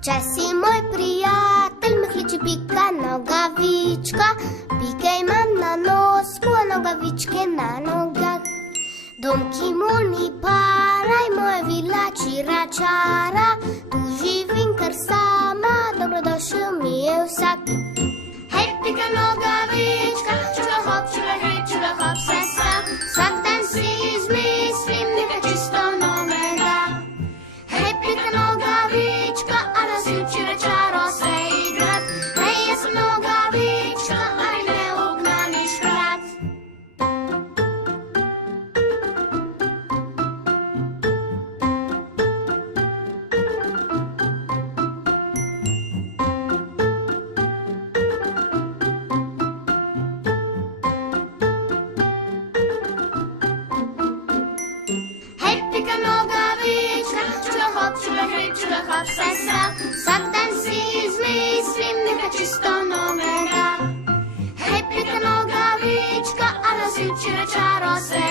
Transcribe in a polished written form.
Če si moj prijatelj, mi kliči Pika Nogavička. Pike imam na nosku, a nogavičke na nogah. Dom, ki mu ni para, je moja vila čira čara. Tu živim kar sama, dobrodošel mi je vsak. Hej, Pika Nogavička, čula hop, sesa. Vsak dan si izmislim nekaj čisto novega. Hej, Pika Nogavička, a nas uči čaro se igrat. Hej, jaz sem Nogavička, ali ne ugnani škrat. Hej, Pika Nogavička, čula hop, sesa. Vsak dan si izmislim nekaj čisto novega. Hej, Pika Nogavička, a nas uči čaro se